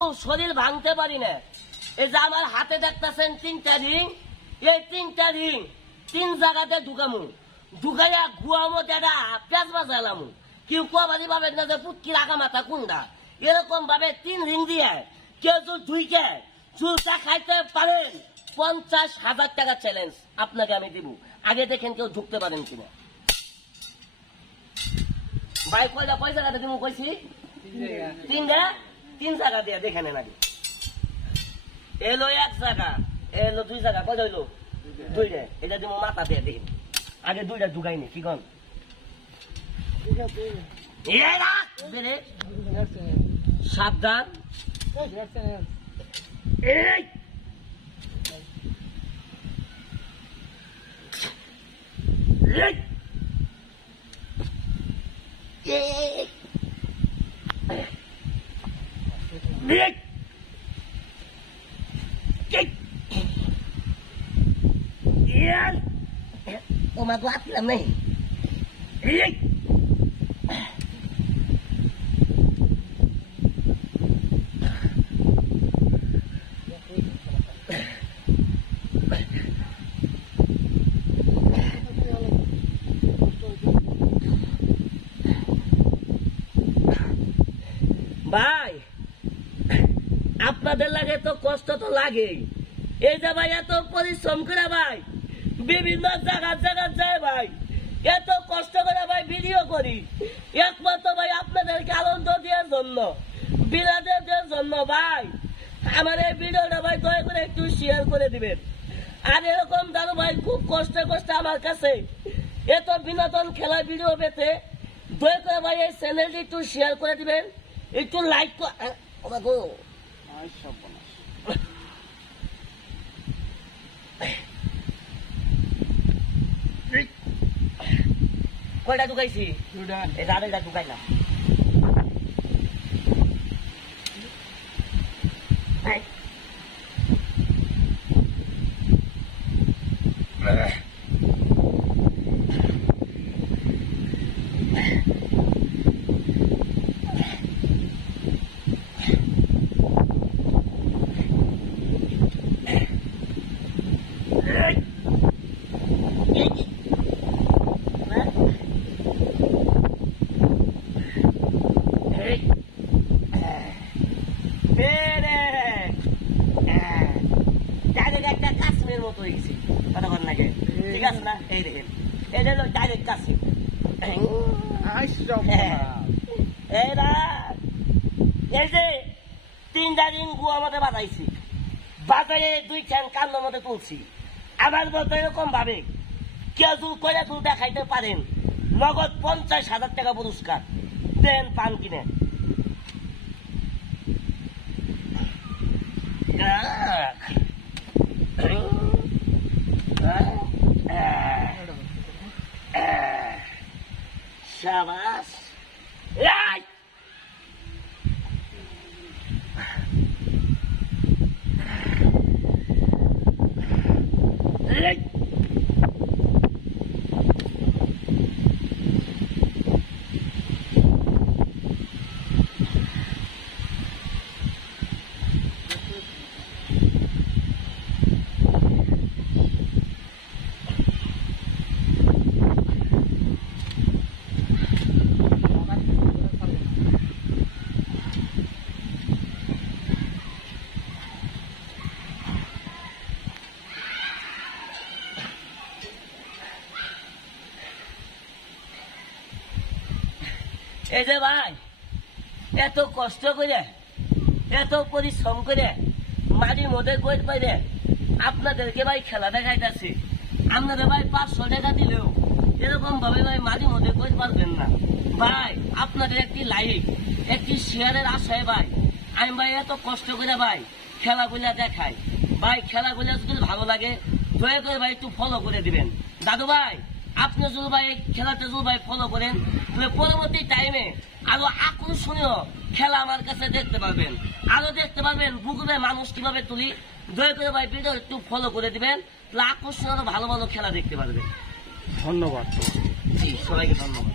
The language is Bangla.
শরীর ভাঙতে পারি না। এই যে আমার হাতে দেখতেছেন 3টা রিং, এই 3টা রিং 3 জায়গাতে ঢুকামু, ঢুকাইয়া গুয়ামো একটা পেঁচ বাজালাম। কেউ কোয়াবাদি পাবেন না যে পুটকি রাখা মাথা কুন্ডা, এরকম ভাবে 3 রিং দিয়ে কেউ যদি ঢুইকে চুলটা খাইতে পারেন 50,000 টাকা চ্যালেঞ্জ আপনাকে আমি দিব। আগে দেখেন কেউ ঢুকতে পারেন কিনা। ভাই কয়টা পয়সা কাটে তুমি কইছি 3 জায়গা দিয়ে দেখে নেন। আগে এলো 1 জায়গা, এলো 2 জায়গা, কয়টা হইলো 2টা। এটা দিব মাথা দিয়ে দেখেন। আগে 2টা ঢুকাইনি কি কন সাবধান। এই Oma gua api lah nih. ভাই আপনাদের লাগে তো কষ্ট তো লাগে। এই যে ভাই এত পরিশ্রম করে ভাই বিভিন্ন জায়গা যায় ভাই, এত কষ্ট করে ভাই ভিডিও করি একমাত্র ভাই আপনাদেরকে আনন্দ দেওয়ার জন্য, বিনোদন দেওয়ার জন্য। ভাই আমার এই ভিডিওটা ভাই দয়া করে একটু শেয়ার করে দিবেন। আর এরকম দাদু ভাই খুব কষ্টে আমার কাছে এত বিনোদন খেলার ভিডিও পেতে দয়া করে ভাই এই চ্যানেলটি একটু শেয়ার করে দিবেন, একটু লাইক কয়টা ঢুকাইছি, এটা আরেকটা ঢুকাইলাম। কাশ্মীর মতো হয়ে গেছে কতক্ষণ লাগে, ঠিক আছে না? এই দেখেন এটা হলো ডাইরেক্ট কাশ্মীর। এই যে 3টা রিং গুয়ার মধ্যে বাজাইছি, বাজারে 2 ঠ্যাং কান্নার মধ্যে তুলছি। আমার বলতে এরকম ভাবে কেউ জুল করে জুল দেখাইতে পারেন নগদ 50,000 টাকা পুরস্কার দেন, পান কিনে। শাবাশ। এই যে ভাই এত কষ্ট করে এত পরিশ্রম করে মাটির মধ্যে কই পাইলে আপনাদেরকে ভাই খেলা দেখাইতেছি। আপনাদের ভাই 500 টাকা দিলেও এরকম ভাবে ভাই মাটির মধ্যে কই পারবেন না। ভাই আপনাদের একটি লাইক একটি শেয়ারের আশায় ভাই আমি ভাই এত কষ্ট করে ভাই খেলাগুলা দেখাই। ভাই খেলাগুলা যদি ভালো লাগে দয়া করে ভাই একটু ফলো করে দিবেন। দাদু ভাই আপনি যদি ভাই খেলাতে যদি ভাই ফলো করেন তাহলে পরবর্তী টাইমে আরো আকর্ষণীয় খেলা আমার কাছে দেখতে পারবেন, আরো দেখতে পারবেন বুকুরে মানুষ কিভাবে তুলি। দয়া করে ভাই ভিডিও একটু ফলো করে দিবেন, তাহলে আকর্ষণীয় ভালো ভালো খেলা দেখতে পারবেন। ধন্যবাদ সবাইকে ধন্যবাদ।